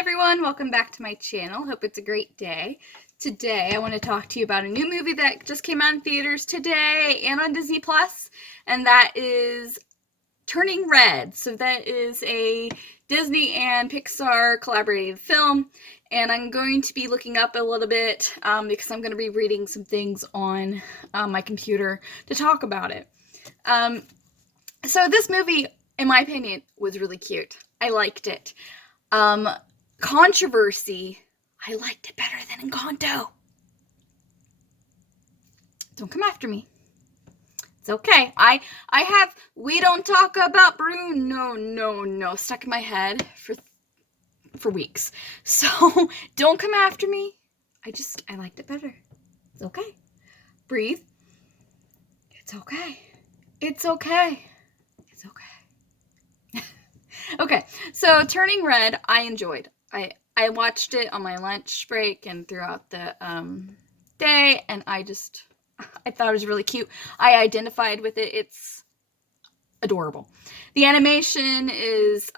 everyone, welcome back to my channel. Hope it's a great day. Today I want to talk to you about a new movie that just came out in theaters today and on Disney Plus, and that is Turning Red. So that is a Disney and Pixar collaborated film, and I'm going to be looking up a little bit because I'm going to be reading some things on my computer to talk about it. So this movie, in my opinion, was really cute. I liked it. Controversy, I liked it better than Encanto. Don't come after me. It's okay. I have "we don't talk about Bruno, no stuck in my head for weeks. So don't come after me. I liked it better. It's okay. Breathe. It's okay. It's okay. It's okay. Okay, so Turning Red, I enjoyed. I watched it on my lunch break and throughout the day, and I thought it was really cute. I identified with it. It's adorable. The animation is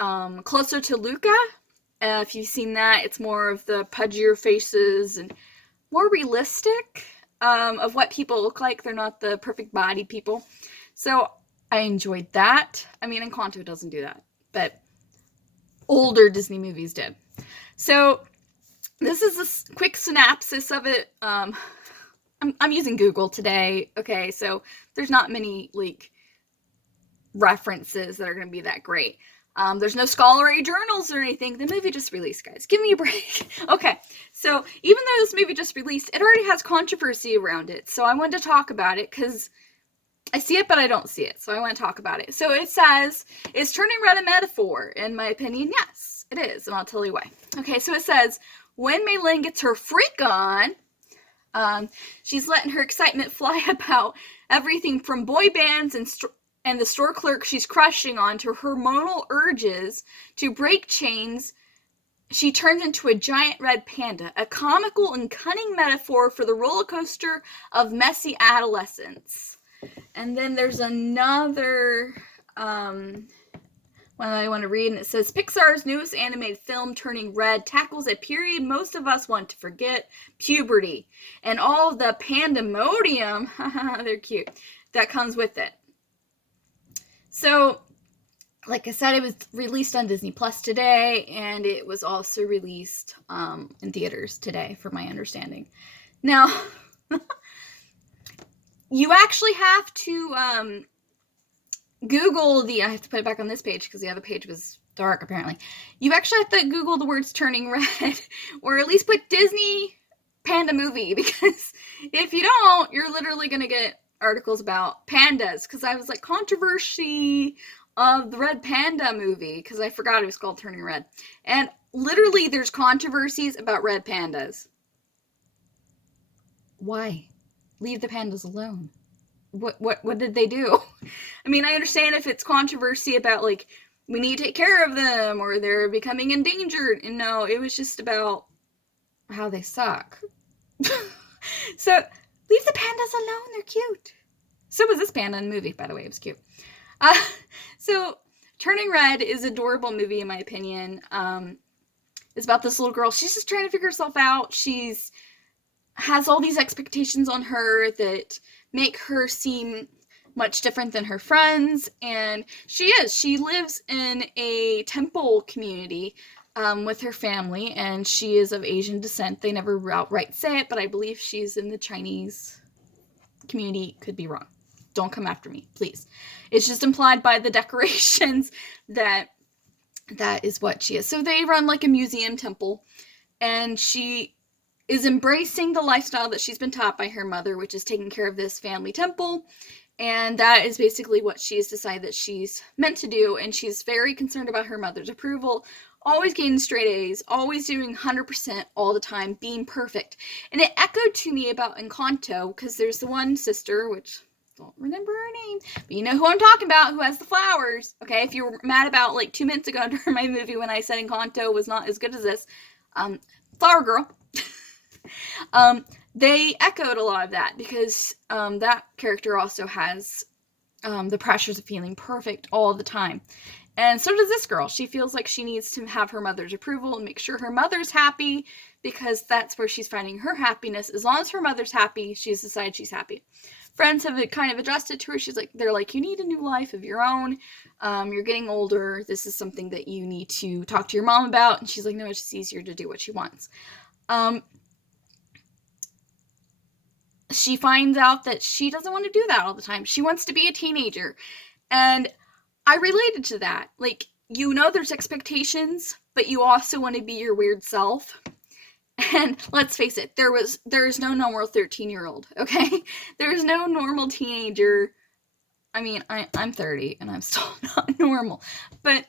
closer to Luca. If you've seen that, it's more of the pudgier faces and more realistic of what people look like. They're not the perfect body people. So I enjoyed that. I mean, Encanto doesn't do that, but older Disney movies did. So this is a quick synopsis of it. I'm using Google today. Okay, so there's not many references that are going to be that great. There's no scholarly journals or anything. The movie just released, guys. Give me a break. Okay, so even though this movie just released, it already has controversy around it. So I wanted to talk about it because I see it, but I don't see it. So I want to talk about it. So it says, is Turning Red a metaphor? In my opinion, yes, it is. And I'll tell you why. Okay, so it says, when Mei Ling gets her freak on, she's letting her excitement fly about everything from boy bands and the store clerk she's crushing on to hormonal urges to break chains. She turns into a giant red panda, a comical and cunning metaphor for the roller coaster of messy adolescence. And then there's another one that I want to read, and it says, Pixar's newest animated film, Turning Red, tackles a period most of us want to forget, puberty, and all of the pandemonium, they're cute, that comes with it. So, like I said, it was released on Disney Plus today, and it was also released in theaters today, from my understanding. Now, you actually have to Google I have to put it back on this page because the other page was dark, apparently. You actually have to Google the words Turning Red, or at least put Disney Panda movie, because if you don't, you're literally going to get articles about pandas, because I was like, controversy of the Red Panda movie, because I forgot it was called Turning Red. And literally there's controversies about red pandas. Why? Leave the pandas alone. What did they do? I mean, I understand if it's controversy about, we need to take care of them, or they're becoming endangered. And no, it was just about how they suck. So, leave the pandas alone. They're cute. So was this panda in the movie, by the way. It was cute. So, Turning Red is an adorable movie, in my opinion. It's about this little girl. She's just trying to figure herself out. Has all these expectations on her that make her seem much different than her friends, and she lives in a temple community with her family, and she is of Asian descent. They never outright say it, but I believe she's in the Chinese community. Could be wrong. Don't come after me, please. It's just implied by the decorations that is what she is. So they run a museum temple, and she is embracing the lifestyle that she's been taught by her mother, which is taking care of this family temple, and that is basically what she's decided that she's meant to do, and she's very concerned about her mother's approval, always getting straight A's, always doing 100% all the time, being perfect. And it echoed to me about Encanto, because there's the one sister, which I don't remember her name, but you know who I'm talking about, who has the flowers. Okay, if you were mad about 2 minutes ago during my movie when I said Encanto was not as good as this, Flower Girl. They echoed a lot of that, because that character also has the pressures of feeling perfect all the time. And so does this girl. She feels like she needs to have her mother's approval and make sure her mother's happy, because that's where she's finding her happiness. As long as her mother's happy, she's decided she's happy. Friends have kind of adjusted to her. They're like, you need a new life of your own. You're getting older. This is something that you need to talk to your mom about. And she's like, no, it's just easier to do what she wants. She finds out that she doesn't want to do that all the time. She wants to be a teenager. And I related to that. Like, there's expectations, but you also want to be your weird self. And let's face it, there's no normal 13-year-old, okay? There's no normal teenager. I mean, I'm 30 and I'm still not normal. But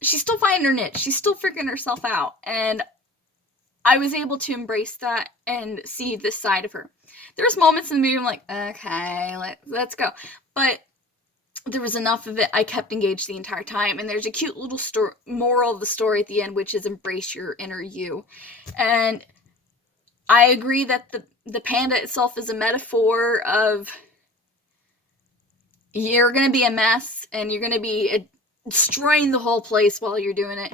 she's still finding her niche. She's still figuring herself out. And I was able to embrace that and see this side of her. There's moments in the movie I'm like, okay, let's go. But there was enough of it. I kept engaged the entire time. And there's a cute little moral of the story at the end, which is embrace your inner you. And I agree that the panda itself is a metaphor of you're going to be a mess and you're going to be destroying the whole place while you're doing it.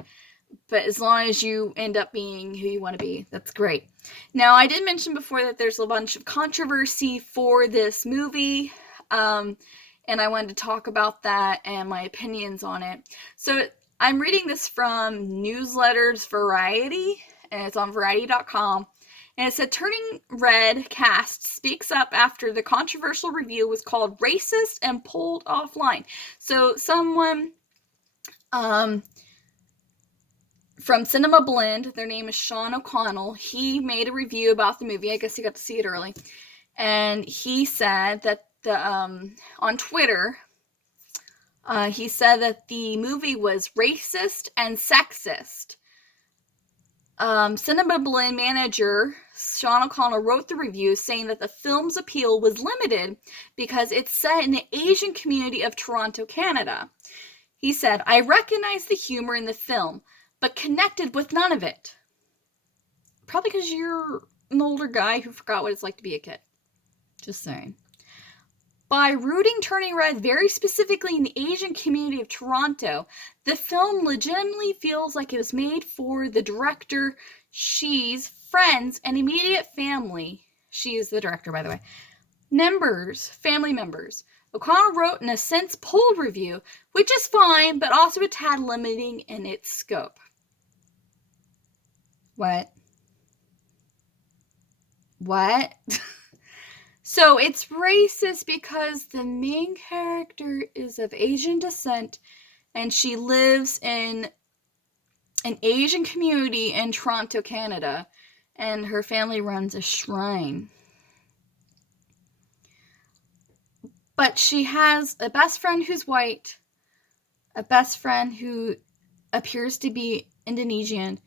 But as long as you end up being who you want to be, that's great. Now, I did mention before that there's a bunch of controversy for this movie. And I wanted to talk about that and my opinions on it. So I'm reading this from Newsletters Variety, and it's on variety.com. And it said, Turning Red cast speaks up after the controversial review was called racist and pulled offline. So someone from Cinema Blend, their name is Sean O'Connell, he made a review about the movie. I guess he got to see it early. And he said that on Twitter, he said that the movie was racist and sexist. Cinema Blend manager Sean O'Connell wrote the review saying that the film's appeal was limited because it's set in the Asian community of Toronto, Canada. He said, I recognize the humor in the film, but connected with none of it. Probably because you're an older guy who forgot what it's like to be a kid. Just saying. By rooting Turning Red very specifically in the Asian community of Toronto, the film legitimately feels like it was made for the director, Xi's friends, and immediate family. She is the director, by the way. Family members. O'Connell wrote in a sense pulled review, which is fine, but also a tad limiting in its scope. What? So it's racist because the main character is of Asian descent and she lives in an Asian community in Toronto, Canada, and her family runs a shrine. But she has a best friend who's white, a best friend who appears to be Indonesian,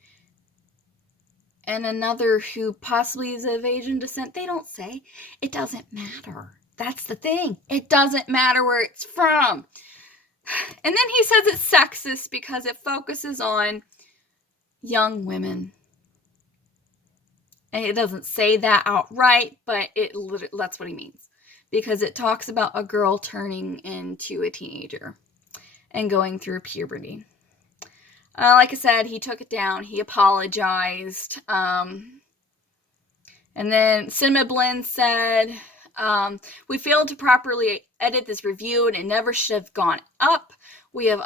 and another who possibly is of Asian descent. They don't say. It doesn't matter. That's the thing. It doesn't matter where it's from. And then he says it's sexist because it focuses on young women. And it doesn't say that outright, but that's what he means. Because it talks about a girl turning into a teenager and going through puberty. Like I said, he took it down. He apologized. And then Cinema Blend said, we failed to properly edit this review and it never should have gone up. We have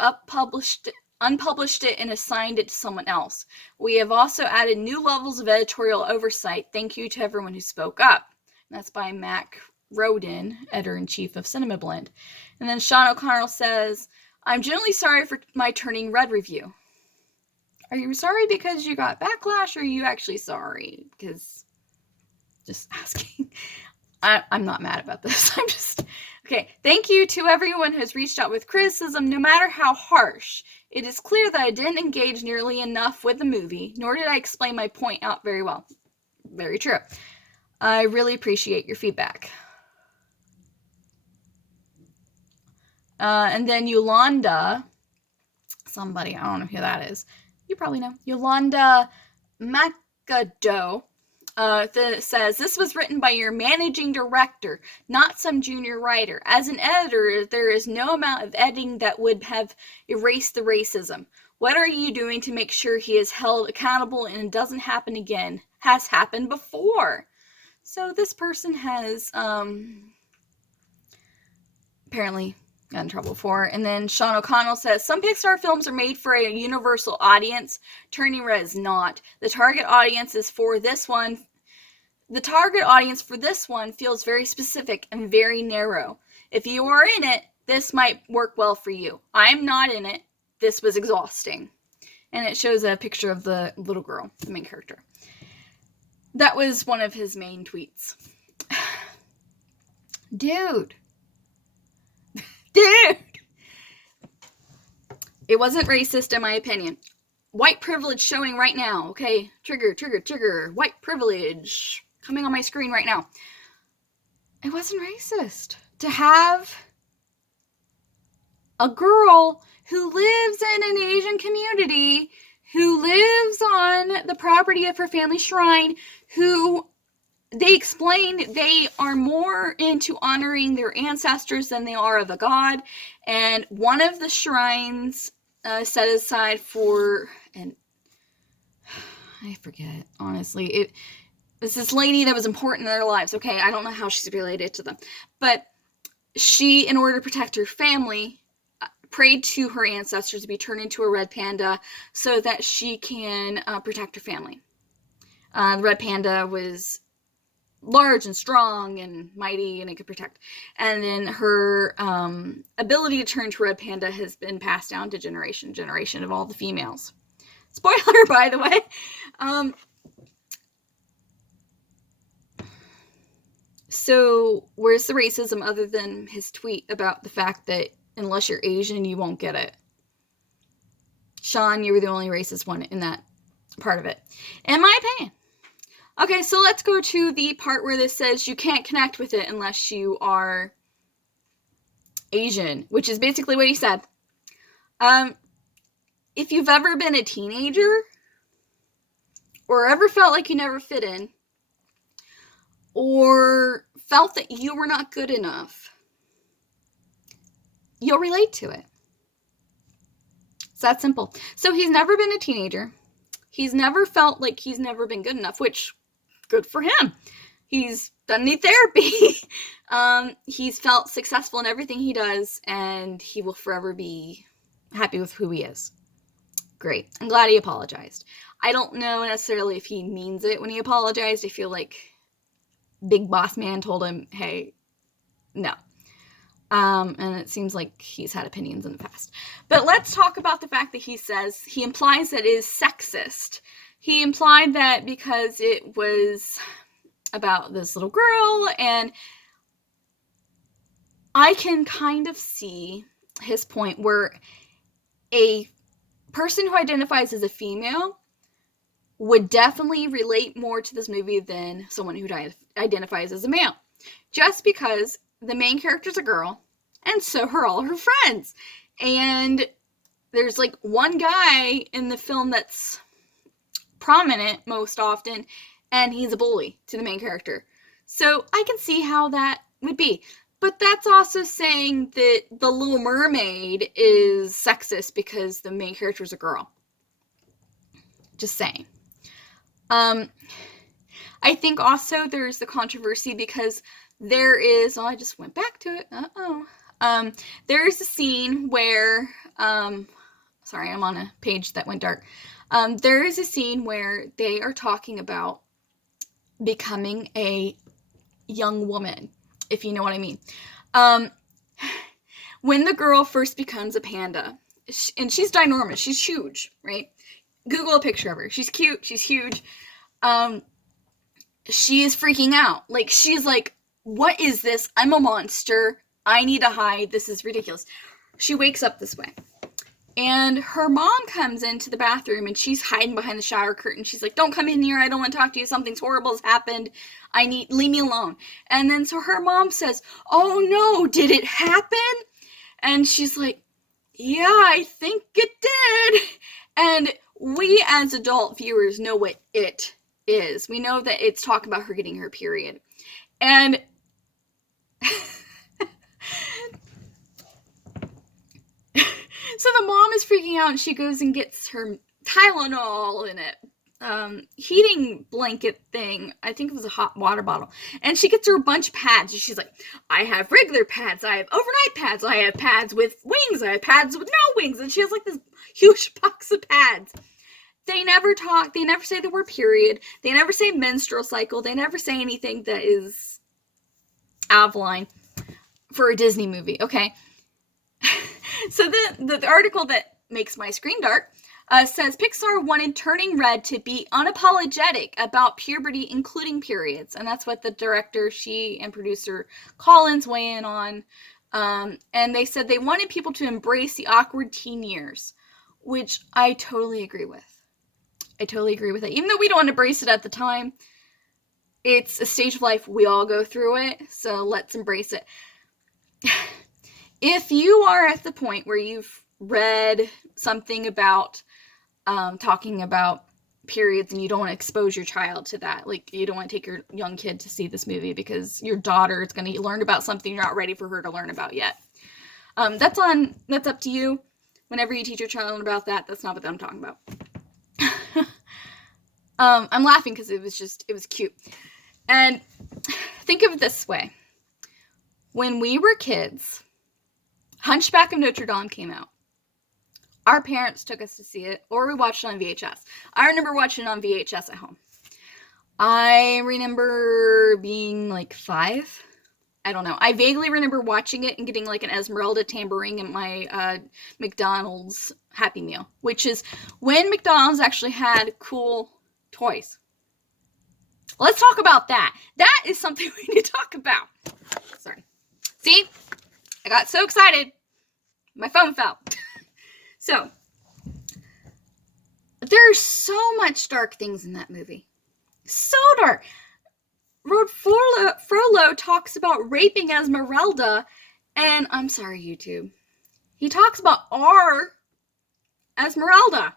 unpublished it and assigned it to someone else. We have also added new levels of editorial oversight. Thank you to everyone who spoke up. And that's by Mac Rodin, editor-in-chief of Cinema Blend. And then Sean O'Connell says, I'm genuinely sorry for my Turning Red review. Are you sorry because you got backlash, or are you actually sorry? Because, just asking. I'm not mad about this. I'm just... Okay, thank you to everyone who has reached out with criticism, no matter how harsh. It is clear that I didn't engage nearly enough with the movie, nor did I explain my point out very well. Very true. I really appreciate your feedback. And then Yolanda, somebody, I don't know who that is. You probably know. Yolanda Macado says, this was written by your managing director, not some junior writer. As an editor, there is no amount of editing that would have erased the racism. What are you doing to make sure he is held accountable and it doesn't happen again? Has happened before. So this person has apparently got in trouble for. And then Sean O'Connell says, some Pixar films are made for a universal audience. Turning Red is not. The target audience for this one feels very specific and very narrow. If you are in it, this might work well for you. I'm not in it. This was exhausting. And it shows a picture of the little girl, the main character. That was one of his main tweets. Dude. It wasn't racist in my opinion. White privilege showing right now, okay? Trigger. White privilege coming on my screen right now. It wasn't racist to have a girl who lives in an Asian community, who lives on the property of her family shrine, who they explain they are more into honoring their ancestors than they are of a god. And one of the shrines set aside for, and I forget, honestly, it was this lady that was important in their lives. Okay, I don't know how she's related to them. But she, in order to protect her family, prayed to her ancestors to be turned into a red panda so that she can protect her family. The red panda was large and strong and mighty, and it could protect. And then her ability to turn to red panda has been passed down to generation of all the females. Spoiler, by the way. So where's the racism other than his tweet about the fact that unless you're Asian, you won't get it? Sean, you were the only racist one in that part of it, in my opinion. Okay, so let's go to the part where this says you can't connect with it unless you are Asian, which is basically what he said. If you've ever been a teenager, or ever felt like you never fit in, or felt that you were not good enough, you'll relate to it. It's that simple. So he's never been a teenager. He's never felt like he's never been good enough, which, good for him. He's doesn't need therapy. He's felt successful in everything he does, and he will forever be happy with who he is. Great. I'm glad he apologized. I don't know necessarily if he means it when he apologized. I feel like Big Boss Man told him, hey, no. And it seems like he's had opinions in the past. But let's talk about the fact that he implies that it is sexist. He implied that because it was about this little girl, and I can kind of see his point where a person who identifies as a female would definitely relate more to this movie than someone who identifies as a male. Just because the main character's a girl, and so are all her friends. And there's like one guy in the film that's prominent most often, and he's a bully to the main character. So I can see how that would be. But that's also saying that The Little Mermaid is sexist because the main character is a girl. Just saying. I think also there's the controversy because there is, I just went back to it. There's a scene where, sorry, I'm on a page that went dark. There is a scene where they are talking about becoming a young woman, if you know what I mean. When the girl first becomes a panda, and she's ginormous, she's huge, right? Google a picture of her. She's cute, she's huge. She is freaking out. Like, she's like, what is this? I'm a monster. I need to hide. This is ridiculous. She wakes up this way. And her mom comes into the bathroom, and she's hiding behind the shower curtain. She's like, don't come in here. I don't want to talk to you. Something's horrible has happened. Leave me alone. And then so her mom says, oh no, did it happen? And she's like, yeah, I think it did. And we as adult viewers know what it is. We know that it's talking about her getting her period. And so the mom is freaking out and she goes and gets her Tylenol in it. Heating blanket thing. I think it was a hot water bottle. And she gets her a bunch of pads. And she's like, I have regular pads. I have overnight pads. I have pads with wings. I have pads with no wings. And she has like this huge box of pads. They never talk. They never say the word period. They never say menstrual cycle. They never say anything that is out of line for a Disney movie. Okay. So the article that makes my screen dark says Pixar wanted Turning Red to be unapologetic about puberty, including periods. And that's what the director, she, and producer Collins weigh in on. And they said they wanted people to embrace the awkward teen years, which I totally agree with. I totally agree with it. Even though we don't embrace it at the time, it's a stage of life. We all go through it. So let's embrace it. If you are at the point where you've read something about talking about periods and you don't want to expose your child to that, like you don't want to take your young kid to see this movie because your daughter is going to learn about something you're not ready for her to learn about yet. That's up to you. Whenever you teach your child about that, that's not what I'm talking about. I'm laughing because it was cute. And think of it this way. When we were kids, Hunchback of Notre Dame came out. Our parents took us to see it, or we watched it on VHS. I remember watching it on VHS at home. I remember being like 5. I don't know. I vaguely remember watching it and getting like an Esmeralda tambourine in my McDonald's Happy Meal, which is when McDonald's actually had cool toys. Let's talk about that. That is something we need to talk about. Sorry. See? I got so excited. My phone fell. So, there's so much dark things in that movie. So dark. Rod Frollo talks about raping Esmeralda, and I'm sorry, YouTube. He talks about our Esmeralda.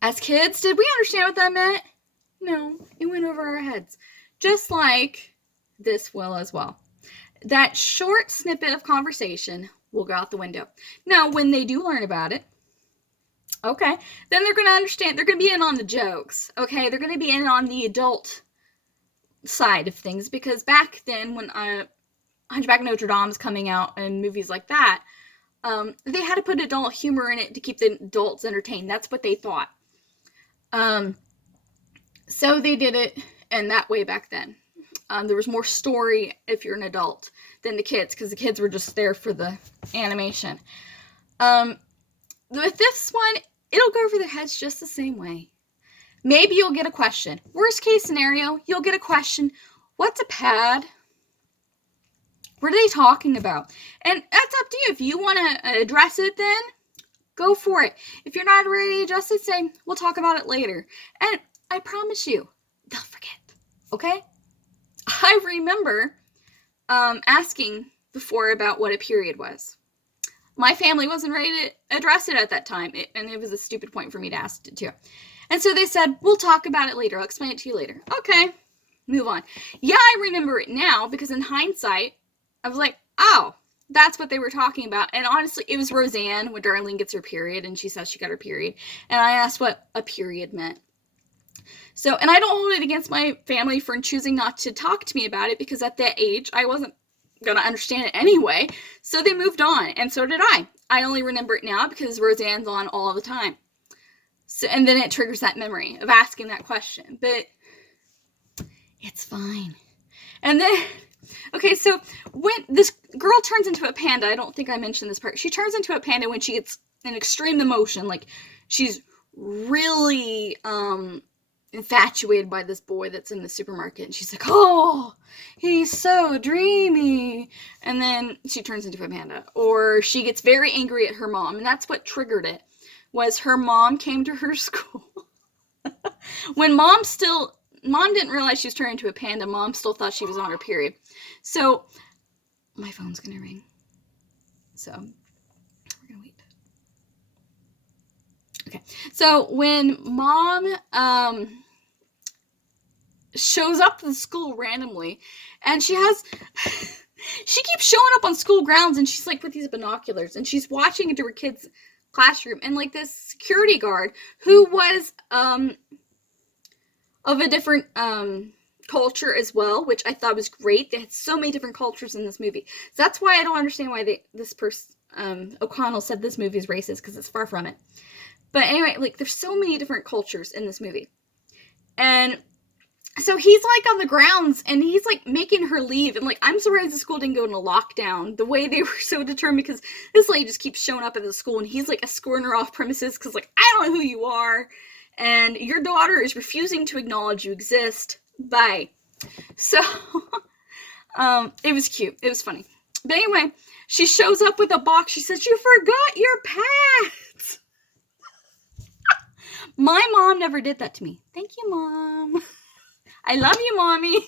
As kids, did we understand what that meant? No, it went over our heads. Just like this will as well. That short snippet of conversation will go out the window. Now, when they do learn about it, okay, then they're going to understand. They're going to be in on the jokes, okay? They're going to be in on the adult side of things, because back then, when Hunchback of Notre Dame is coming out and movies like that, they had to put adult humor in it to keep the adults entertained. That's what they thought. So they did it in that way back then. There was more story if you're an adult than the kids, because the kids were just there for the animation. With this one, it'll go over their heads just the same way. Maybe you'll get a question. Worst case scenario, you'll get a question. What's a pad? What are they talking about? And that's up to you. If you want to address it, then go for it. If you're not ready to address it, say, we'll talk about it later. And I promise you, they'll forget. Okay? I remember asking before about what a period was. My family wasn't ready to address it at that time, and it was a stupid point for me to ask it too. And so they said, we'll talk about it later. I'll explain it to you later. Okay, move on. Yeah, I remember it now, because in hindsight, I was like, oh, that's what they were talking about. And honestly, it was Roseanne when Darlene gets her period, and she says she got her period. And I asked what a period meant. So, and I don't hold it against my family for choosing not to talk to me about it, because at that age, I wasn't going to understand it anyway. So they moved on, and so did I. I only remember it now because Roseanne's on all the time. So, and then it triggers that memory of asking that question. But it's fine. And then, okay, so when this girl turns into a panda, I don't think I mentioned this part. She turns into a panda when she gets an extreme emotion. Like, she's really infatuated by this boy that's in the supermarket, and she's like, oh, he's so dreamy, and then she turns into a panda. Or she gets very angry at her mom, and that's what triggered it, was her mom came to her school. When mom didn't realize she was turning into a panda, mom still thought she was on her period. So my phone's gonna ring, so we're gonna wait. Okay, so when mom shows up to the school randomly, and she keeps showing up on school grounds, and she's like with these binoculars, and she's watching into her kid's classroom, and like this security guard who was of a different culture as well, which I thought was great. They had so many different cultures in this movie. So that's why I don't understand why this person, O'Connell, said this movie is racist, because it's far from it. But anyway, like, there's so many different cultures in this movie. And so he's like on the grounds, and he's like making her leave, and like, I'm surprised the school didn't go into lockdown, the way they were so determined, because this lady just keeps showing up at the school, and he's like escorting her off premises, because like, I don't know who you are, and your daughter is refusing to acknowledge you exist. Bye. So, it was cute. It was funny. But anyway, she shows up with a box. She says, "You forgot your pads." My mom never did that to me. Thank you, Mom. I love you, Mommy.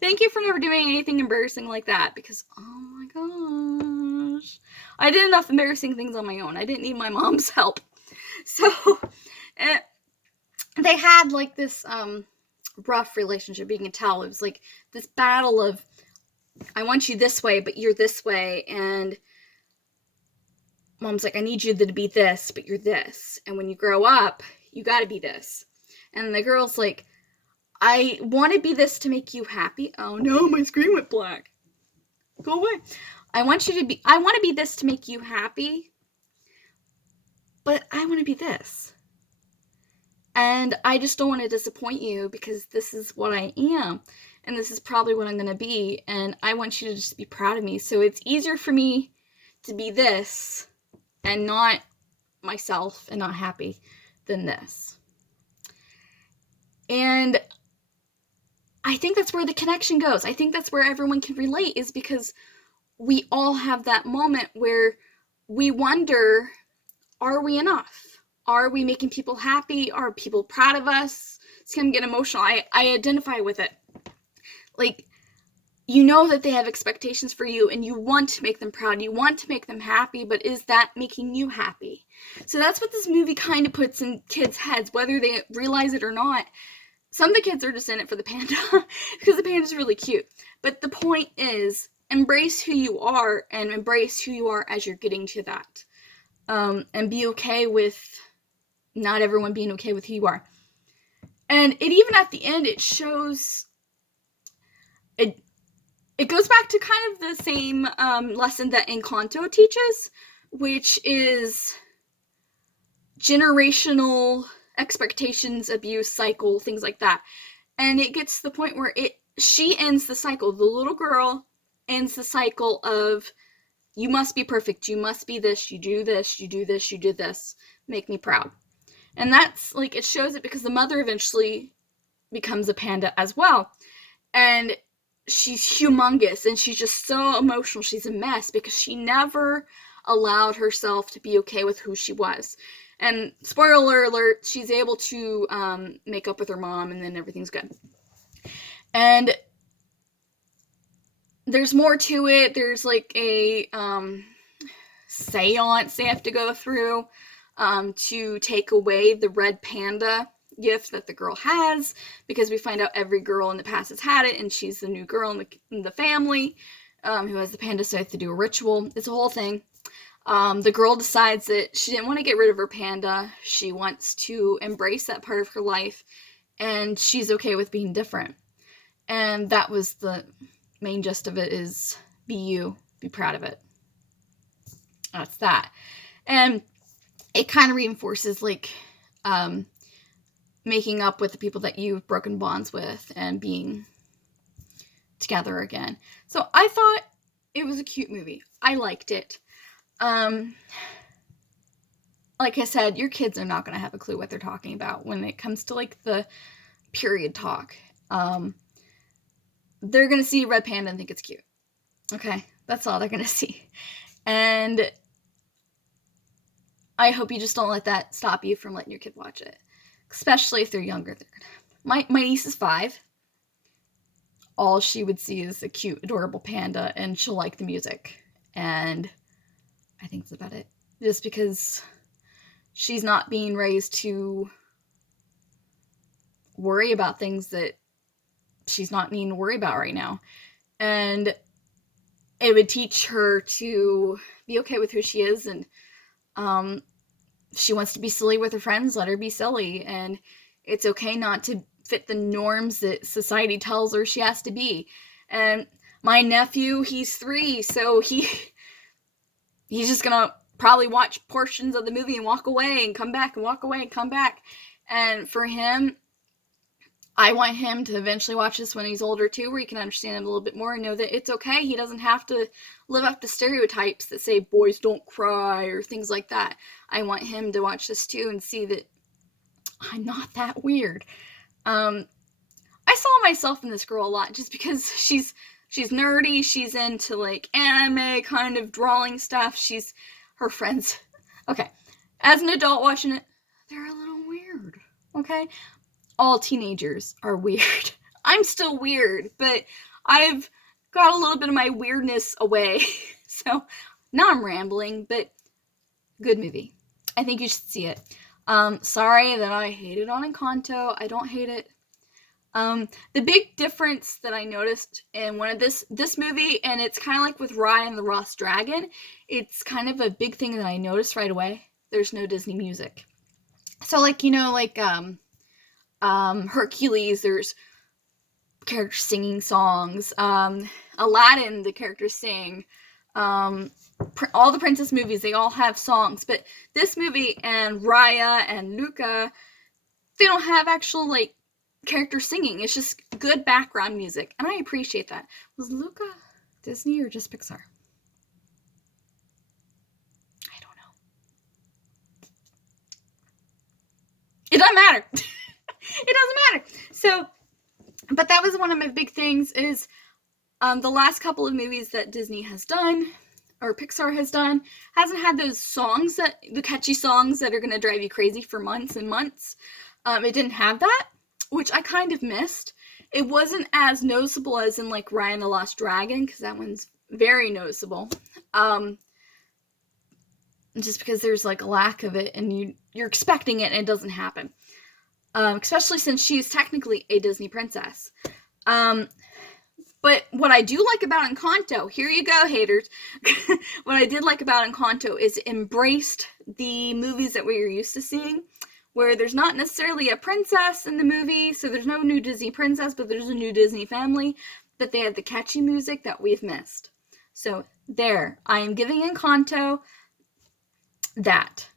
Thank you for never doing anything embarrassing like that, because, oh my gosh, I did enough embarrassing things on my own. I didn't need my mom's help. So, they had like this rough relationship. You can tell it was like this battle of, I want you this way, but you're this way, and Mom's like, I need you to be this, but you're this, and when you grow up, you gotta be this. And the girl's like, I want to be this to make you happy. Oh no, my screen went black. Go away. I want to be this to make you happy, but I want to be this. And I just don't want to disappoint you, because this is what I am, and this is probably what I'm going to be, and I want you to just be proud of me. So it's easier for me to be this and not myself and not happy than this. And I think that's where the connection goes. I think that's where everyone can relate, is because we all have that moment where we wonder, are we enough? Are we making people happy? Are people proud of us? It's gonna get emotional. I identify with it. Like, you know that they have expectations for you, and you want to make them proud. You want to make them happy, but is that making you happy? So that's what this movie kind of puts in kids' heads, whether they realize it or not. Some of the kids are just in it for the panda, because the panda's really cute. But the point is, embrace who you are, and embrace who you are as you're getting to that. And be okay with not everyone being okay with who you are. And it even at the end, it shows, it goes back to kind of the same lesson that Encanto teaches, which is generational expectations, abuse, cycle, things like that. And it gets to the point where she ends the cycle. The little girl ends the cycle of, you must be perfect, you must be this, you do this, you do this, you did this, make me proud. And that's, like, it shows it because the mother eventually becomes a panda as well. And she's humongous, and she's just so emotional. She's a mess because she never allowed herself to be okay with who she was. And spoiler alert, she's able to make up with her mom, and then everything's good. And there's more to it. There's like a seance they have to go through to take away the red panda gift that the girl has, because we find out every girl in the past has had it, and she's the new girl in the family who has the panda, so they have to do a ritual. It's a whole thing. The girl decides that she didn't want to get rid of her panda. She wants to embrace that part of her life, and she's okay with being different. And that was the main gist of it, is be you, be proud of it. That's that. And it kind of reinforces, like, making up with the people that you've broken bonds with and being together again. So I thought it was a cute movie. I liked it. Like I said, your kids are not going to have a clue what they're talking about when it comes to, like, the period talk. They're going to see Red Panda and think it's cute. Okay? That's all they're going to see. And I hope you just don't let that stop you from letting your kid watch it. Especially if they're younger. My niece is 5. All she would see is a cute, adorable panda, and she'll like the music. And I think that's about it. Just because she's not being raised to worry about things that she's not needing to worry about right now. And it would teach her to be okay with who she is, and she wants to be silly with her friends, let her be silly, and it's okay not to fit the norms that society tells her she has to be. And my nephew, he's 3, so he's just gonna probably watch portions of the movie and walk away and come back and walk away and come back. And for him, I want him to eventually watch this when he's older too, where he can understand him a little bit more and know that it's okay. He doesn't have to live up to stereotypes that say boys don't cry or things like that. I want him to watch this too and see that I'm not that weird. I saw myself in this girl a lot just because she's nerdy. She's into like anime kind of drawing stuff. Her friends. Okay. As an adult watching it, they're a little weird. Okay. All teenagers are weird. I'm still weird, but I've got a little bit of my weirdness away. So now I'm rambling, but good movie. I think you should see it. Sorry that I hate it on Encanto. I don't hate it. The big difference that I noticed in one of this movie, and it's kind of like with Raya and the Lost Dragon, it's kind of a big thing that I noticed right away. There's no Disney music. So like, Hercules, there's characters singing songs. Aladdin, the characters sing. All the princess movies, they all have songs. But this movie and Raya and Luca, they don't have actual, like, characters singing. It's just good background music. And I appreciate that. Was Luca Disney or just Pixar? I don't know. It doesn't matter. It doesn't matter. So, but that was one of my big things is the last couple of movies that Disney has done, or Pixar has done, hasn't had those songs, the catchy songs that are going to drive you crazy for months and months. It didn't have that, which I kind of missed. It wasn't as noticeable as in like Raya and the Lost Dragon, because that one's very noticeable. Just because there's like a lack of it, and you're expecting it, and it doesn't happen. Especially since she's technically a Disney princess. But what I do like about Encanto, here you go, haters. What I did like about Encanto is it embraced the movies that we're used to seeing, where there's not necessarily a princess in the movie, so there's no new Disney princess, but there's a new Disney family, but they have the catchy music that we've missed. So there, I am giving Encanto that.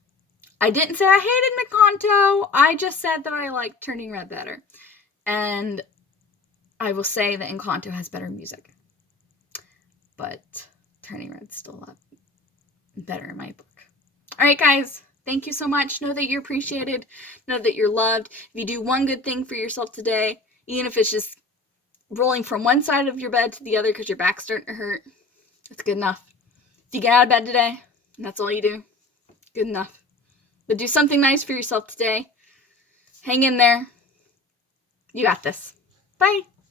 I didn't say I hated Encanto, I just said that I liked Turning Red better. And I will say that Encanto has better music. But Turning Red's still a lot better in my book. Alright guys, thank you so much. Know that you're appreciated. Know that you're loved. If you do one good thing for yourself today, even if it's just rolling from one side of your bed to the other because your back's starting to hurt, that's good enough. If you get out of bed today, and that's all you do, good enough. But do something nice for yourself today. Hang in there. You got this. Bye.